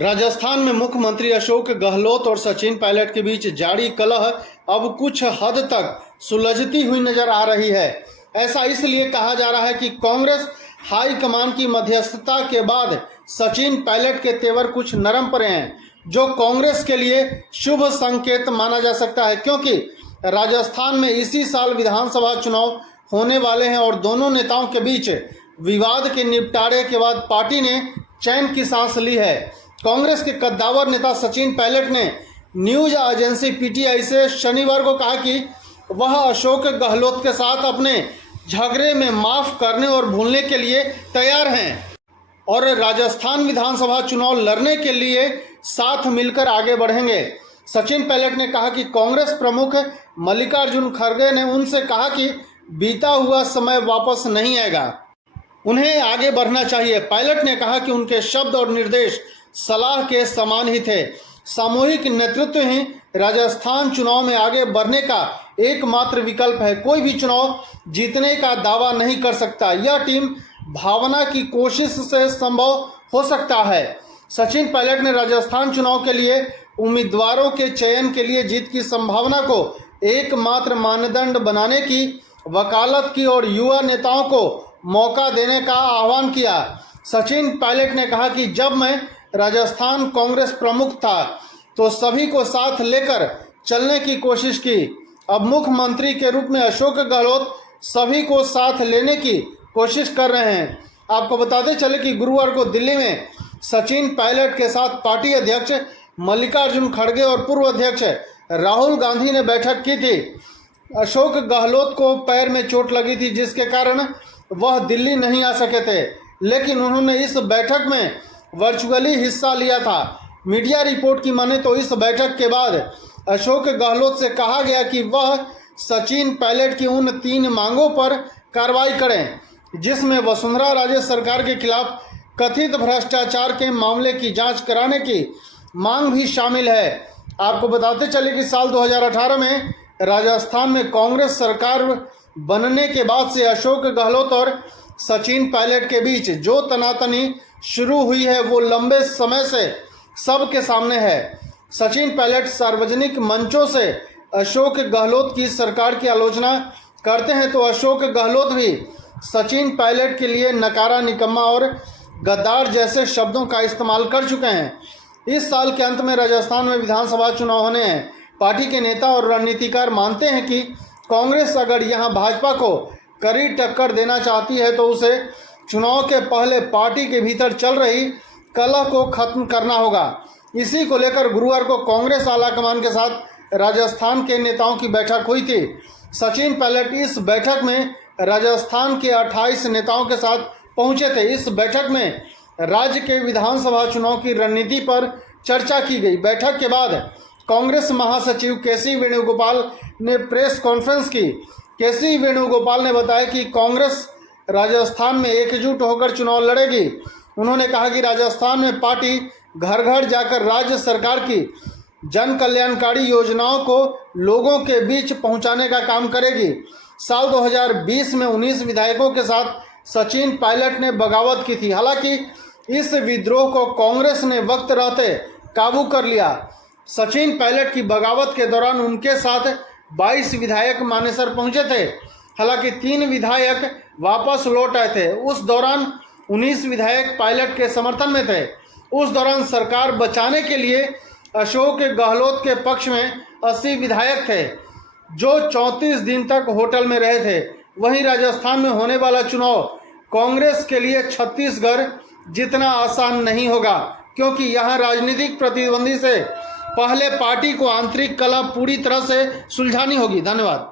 राजस्थान में मुख्यमंत्री अशोक गहलोत और सचिन पायलट के बीच जारी कलह अब कुछ हद तक सुलझती हुई नजर आ रही है। ऐसा इसलिए कहा जा रहा है कि कांग्रेस हाईकमान की मध्यस्थता के बाद सचिन पायलट के तेवर कुछ नरम पड़े हैं, जो कांग्रेस के लिए शुभ संकेत माना जा सकता है, क्योंकि राजस्थान में इसी साल विधानसभा चुनाव होने वाले हैं और दोनों नेताओं के बीच विवाद के निपटारे के बाद पार्टी ने चैन की सांस ली है। कांग्रेस के कद्दावर नेता सचिन पायलट ने न्यूज एजेंसी पीटीआई से शनिवार को कहा कि वह अशोक गहलोत के साथ अपने झगड़े में माफ करने और भूलने के लिए तैयार हैं और राजस्थान विधानसभा चुनाव लड़ने के लिए साथ मिलकर आगे बढ़ेंगे। सचिन पायलट ने कहा कि कांग्रेस प्रमुख मल्लिकार्जुन खड़गे ने उनसे कहा कि बीता हुआ समय वापस नहीं आएगा, उन्हें आगे बढ़ना चाहिए। पायलट ने कहा कि उनके शब्द और निर्देश सलाह के समान ही थे। सामूहिक नेतृत्व ही राजस्थान चुनाव में आगे बढ़ने का एकमात्र विकल्प है। कोई भी चुनाव जीतने का दावा नहीं कर सकता, यह टीम भावना की कोशिश से संभव हो सकता है। सचिन पायलट ने राजस्थान चुनाव के लिए उम्मीदवारों के चयन के लिए जीत की संभावना को एकमात्र मानदंड बनाने की वकालत की और युवा नेताओं को मौका देने का आह्वान किया। सचिन पायलट ने कहा कि जब मैं राजस्थान कांग्रेस प्रमुख था तो सभी को साथ लेकर चलने की कोशिश की। अब मुख्यमंत्री के रूप में अशोक गहलोत सभी को साथ लेने की कोशिश कर रहे हैं। आपको बताते चले कि गुरुवार को दिल्ली में सचिन पायलट के साथ पार्टी अध्यक्ष मल्लिकार्जुन खड़गे और पूर्व अध्यक्ष राहुल गांधी ने बैठक की थी। अशोक गहलोत को पैर में चोट लगी थी, जिसके कारण वह दिल्ली नहीं आ सके थे, लेकिन उन्होंने इस बैठक में वर्चुअली हिस्सा लिया था। मीडिया रिपोर्ट की माने तो इस बैठक के बाद अशोक गहलोत से कहा गया कि वह सचिन पायलट की उन 3 मांगों पर कार्रवाई करें, जिसमें वसुंधरा राजे सरकार के खिलाफ कथित भ्रष्टाचार के मामले की जांच कराने की मांग भी शामिल है। आपको बताते चले कि साल 2018 में राजस्थान में कांग्रेस सरकार बनने के बाद से अशोक गहलोत और सचिन पायलट के बीच जो तनातनी शुरू हुई है वो लंबे समय से सबके सामने है। सचिन पायलट सार्वजनिक मंचों से अशोक गहलोत की सरकार की आलोचना करते हैं, तो अशोक गहलोत भी सचिन पायलट के लिए नकारा, निकम्मा और गद्दार जैसे शब्दों का इस्तेमाल कर चुके हैं। इस साल के अंत में राजस्थान में विधानसभा चुनाव होने हैं। पार्टी के नेता और रणनीतिकार मानते हैं कि कांग्रेस अगर यहां भाजपा को कड़ी टक्कर देना चाहती है तो उसे चुनाव के पहले पार्टी के भीतर चल रही कलह को खत्म करना होगा। इसी को लेकर गुरुवार को कांग्रेस आलाकमान के साथ राजस्थान के नेताओं की बैठक हुई थी। सचिन पायलट इस बैठक में राजस्थान के 28 नेताओं के साथ पहुंचे थे। इस बैठक में राज्य के विधानसभा चुनाव की रणनीति पर चर्चा की गई। बैठक के बाद कांग्रेस महासचिव केसी वेणुगोपाल ने प्रेस कॉन्फ्रेंस की। केसी वेणुगोपाल ने बताया कि कांग्रेस राजस्थान में एकजुट होकर चुनाव लड़ेगी। उन्होंने कहा कि राजस्थान में पार्टी घर घर जाकर राज्य सरकार की जन कल्याणकारी योजनाओं को लोगों के बीच पहुंचाने का काम करेगी। साल 2020 में 19 विधायकों के साथ सचिन पायलट ने बगावत की थी। हालांकि इस विद्रोह को कांग्रेस ने वक्त रहते काबू कर लिया। सचिन पायलट की बगावत के दौरान उनके साथ 22 विधायक मानेसर पहुंचे थे। हालांकि 3 विधायक वापस लौट आए थे। उस दौरान 19 विधायक पायलट के समर्थन में थे। उस दौरान सरकार बचाने के लिए अशोक गहलोत के पक्ष में 80 विधायक थे, जो 34 दिन तक होटल में रहे थे। वहीं राजस्थान में होने वाला चुनाव कांग्रेस के लिए छत्तीसगढ़ जितना आसान नहीं होगा, क्योंकि यहां राजनीतिक प्रतिद्वंदी से पहले पार्टी को आंतरिक कलह पूरी तरह से सुलझानी होगी। धन्यवाद।